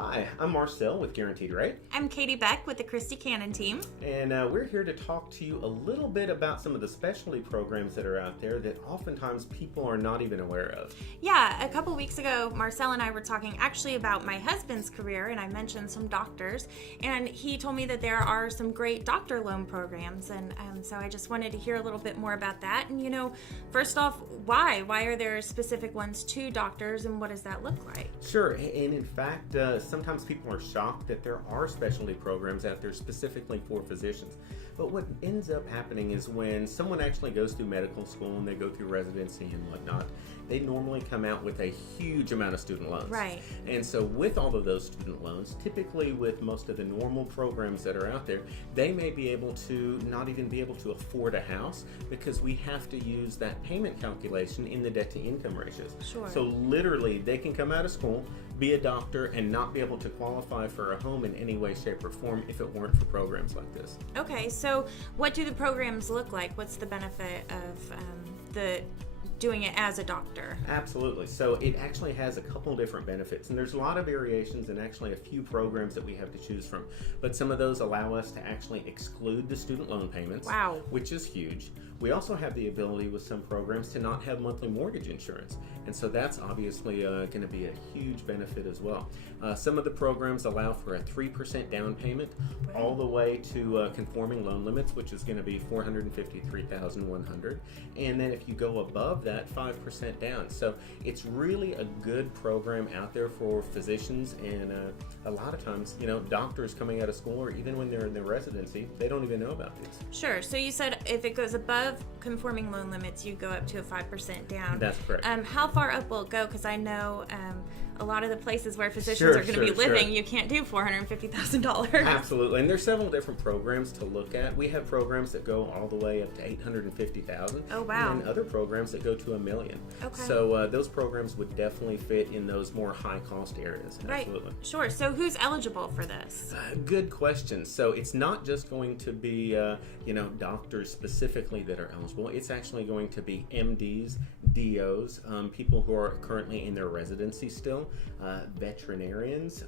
Hi, I'm Marcel with Guaranteed Rate. I'm Katie Beck with the Christy Cannon team. And we're here to talk to you a little bit about some of the specialty programs that are out there that oftentimes people are not even aware of. Yeah, a couple weeks ago, Marcel and I were talking actually about my husband's career, and I mentioned some doctors, and he told me that there are some great doctor loan programs, and so I just wanted to hear a little bit more about that. And first off, why? Why are there specific ones to doctors, and what does that look like? Sure, and in fact, sometimes people are shocked that there are specialty programs out there specifically for physicians. But what ends up happening is when someone actually goes through medical school and they go through residency and whatnot, they normally come out with a huge amount of student loans. Right. And so with all of those student loans, typically with most of the normal programs that are out there, they may be able to not even be able to afford a house because we have to use that payment calculation in the debt to income ratios. Sure. So literally they can come out of school, be a doctor, and not be able to qualify for a home in any way, shape, or form if it weren't for programs like this. Okay, so what do the programs look like? What's the benefit of doing it as a doctor? Absolutely. So it actually has a couple different benefits, and there's a lot of variations and actually a few programs that we have to choose from. But some of those allow us to actually exclude the student loan payments, Wow. which is huge. We also have the ability with some programs to not have monthly mortgage insurance, and so that's obviously going to be a huge benefit as well. Some of the programs allow for a 3% down payment all the way to conforming loan limits, which is going to be $453,100, and then if you go above that, 5% down. So it's really a good program out there for physicians, and a lot of times, doctors coming out of school or even when they're in their residency, they don't even know about these. Sure. So you said if it goes above conforming loan limits, you go up to a 5% down. That's correct. How far up will it go? Because I know a lot of the places where physicians are going to be living, you can't do $450,000. Absolutely, and there's several different programs to look at. We have programs that go all the way up to $850,000. Oh, wow. And then other programs that go to $1 million. Okay. So those programs would definitely fit in those more high-cost areas. Right. Absolutely. Sure. So who's eligible for this? Good question. So it's not just going to be doctors specifically that are eligible. It's actually going to be MDs, DOs, people who are currently in their residency still, veterinarians,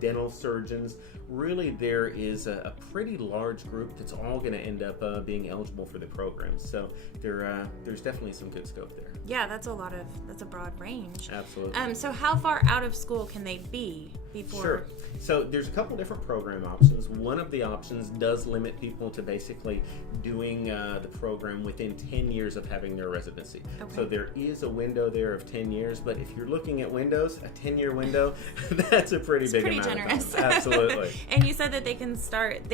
dental surgeons. Really, there is a pretty large group that's all going to end up being eligible for the program. So there's definitely some good scope there. Yeah, that's a broad range. Absolutely. So how far out of school can they be before? Sure. So there's a couple different program options. One of the options does limit people to basically doing the program within 10 years of having their residency. Okay. So there is a window there of 10 years, but if you're looking at windows, a 10-year window, that's a pretty big amount generous. of time. Absolutely. And you said that they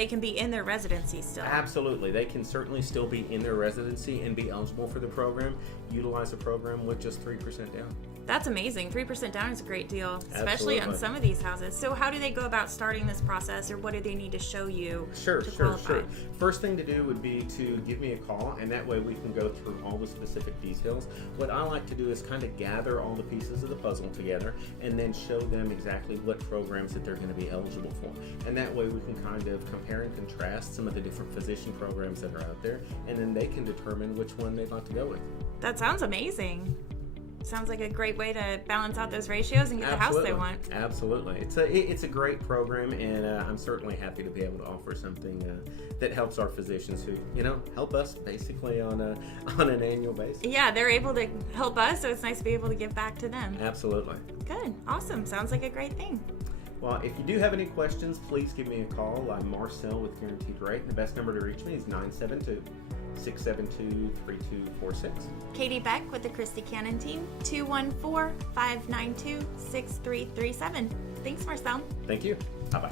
can be in their residency still. Absolutely. They can certainly still be in their residency and be eligible for the program, utilize the program with just 3% down. That's amazing. 3% down is a great deal, especially Absolutely. on some of these houses. So how do they go about starting this process, or what do they need to show you Sure. to qualify? First thing to do would be to give me a call, and that way we can go through all the specific details. What I like to do is kind of gather all the pieces of the puzzle together and then show them exactly what programs that they're going to be eligible for. And that way we can kind of compare and contrast some of the different physician programs that are out there, and then they can determine which one they'd like to go with. That sounds amazing. Sounds like a great way to balance out those ratios and get the house they want. Absolutely. It's a great program, and I'm certainly happy to be able to offer something that helps our physicians who, help us basically on an annual basis. Yeah, they're able to help us, so it's nice to be able to give back to them. Absolutely. Good. Awesome. Sounds like a great thing. Well, if you do have any questions, please give me a call. I'm Marcel with Guaranteed Rate, and the best number to reach me is 972-672-3246. Katie Beck with the Christy Cannon team, 214-592-6337. Thanks, Marcel. Thank you. Bye-bye.